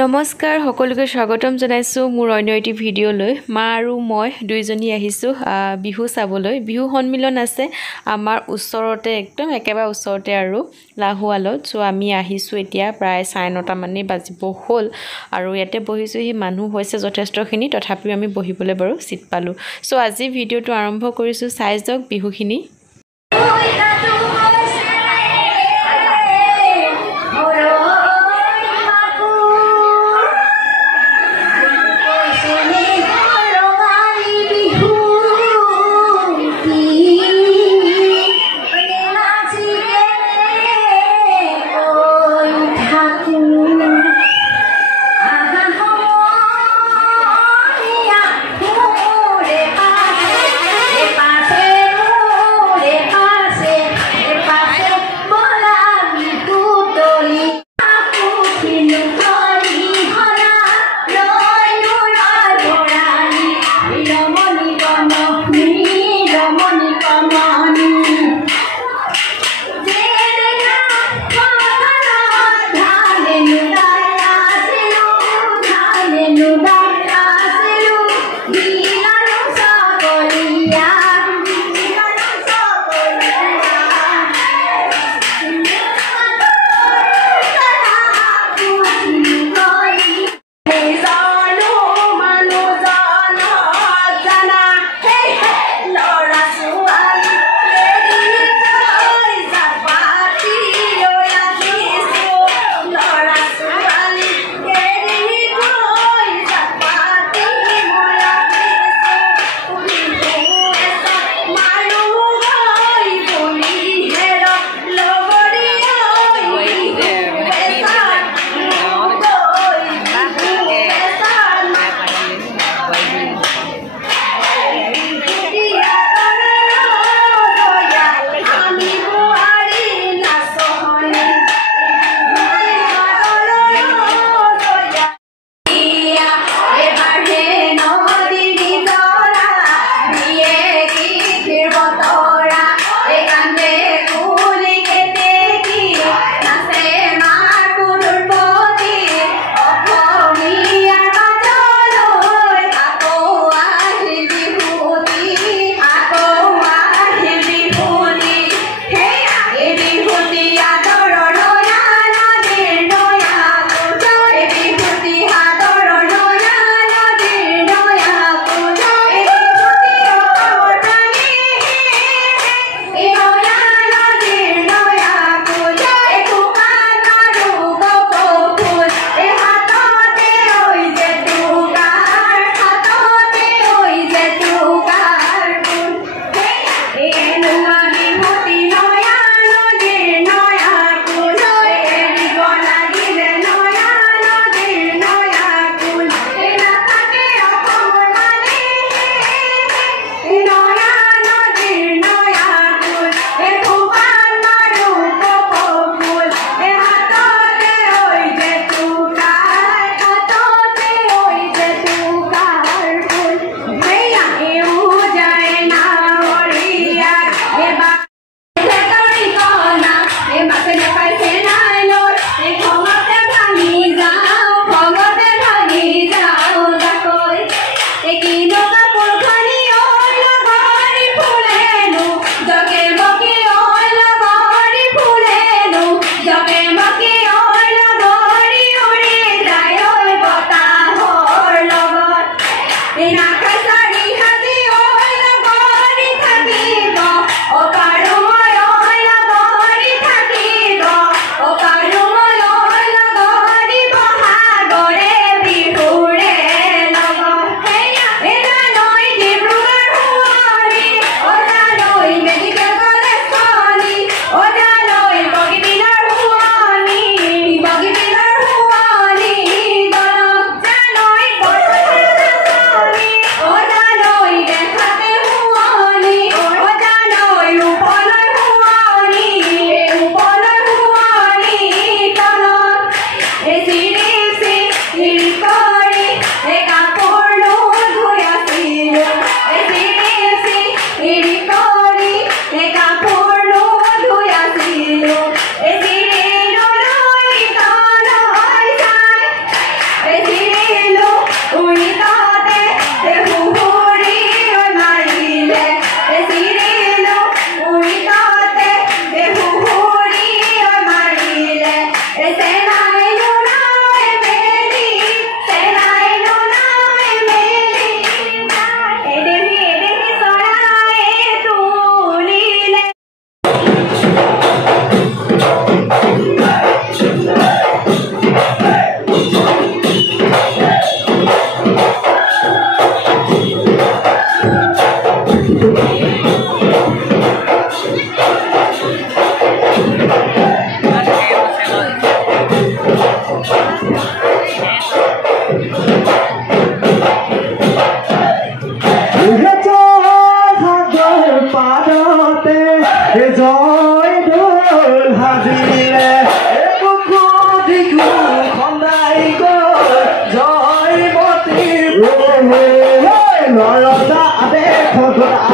নমস্কাৰ সকলোকে স্বাগতম জনাইছো মোৰ অন্য এটি ভিডিঅ'লৈ মা আৰু মই দুইজনী আহিছো বিহু চাবলৈ বিহু সন্মিলন আছে আমাৰ ওচৰতে একদম একেবাৰে ওচৰতে আৰু লাহুৱালত সো আমি আহিছো এতিয়া প্ৰায় 9:30 মানে বাজিব হ'ল আৰু ইয়াতে বহিছো হি মানুহ হৈছে যথেষ্টখিনি তথাপি আমি বহিবলৈ বাৰু সিট পালো সো আজি ভিডিঅ'টো আৰম্ভ কৰিছো চাই যাওক বিহুখিনি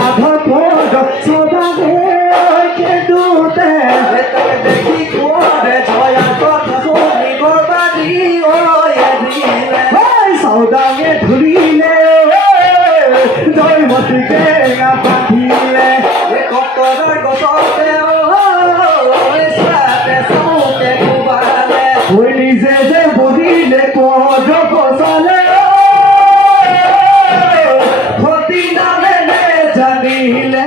আধা পদ সদাগে কেঁদুতে দেখি কোৰে জয়া কথা শুনিবৰ বাৰী সৌদাগে ধৰিলে জয়মতীকে পাঠিলে কটৰৰ গছতে নিজে যে বহিলে পদ ফচালে ক্ষতি নামে জানিলে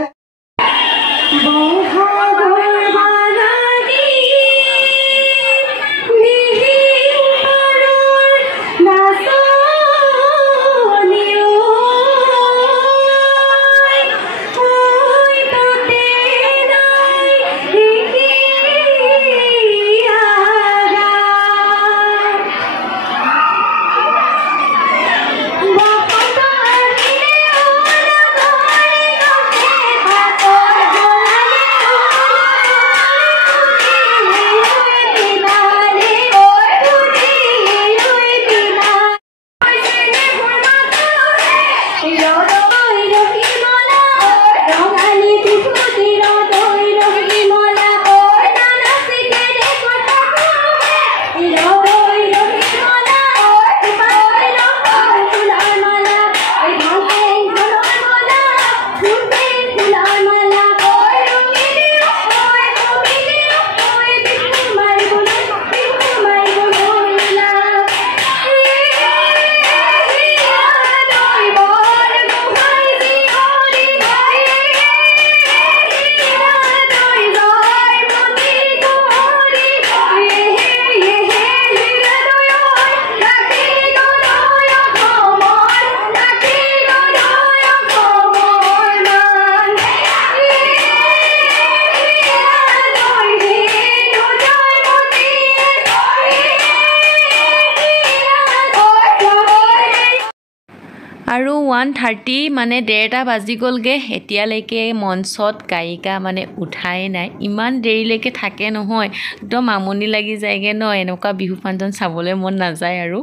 আৰু 1:30 মানে 1:30 বাজি গ'লগৈ এতিয়ালৈকে মঞ্চত গায়িকা মানে উঠাই নাই ইমান দেৰিলৈকে থাকে নহয় একদম আমনি লাগি যায়গে ন এনেকুৱা বিহু ফাংচন চাবলৈ মন নাযায় আৰু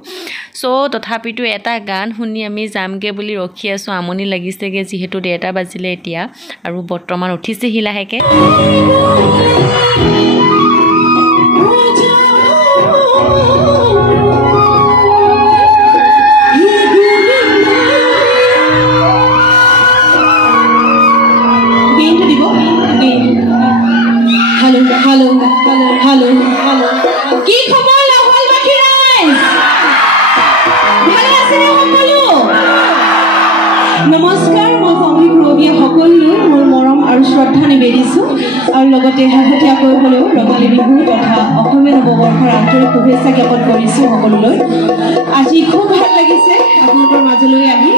সো তথাপিতো এটা গান শুনি আমি যামগে বুলি ৰখি আছো আমনি লাগিছেগে যিহেতু 1:30 বাজিলে এতিয়া আৰু বৰ্তমান উঠিছেহি লাহেকে Hello. কি খবৰ লাহল বাকিৰাই ভালে আছে নে সকলো নমস্কাৰ মই সংগীত ৰবিয়া সকলোলৈ মোৰ মৰম আৰু শ্ৰদ্ধা নিবেদিছো আৰু লগতে শেহতীয়াকৈ হ'লেও ৰঙালী বিহু তথা অসমীয়া নৱবৰ্ষৰ আন্তৰিক শুভেচ্ছা জ্ঞাপন কৰিছো সকলোলৈ আজি খুব ভাল লাগিছে আপোনালোকৰ মাজলৈ আহি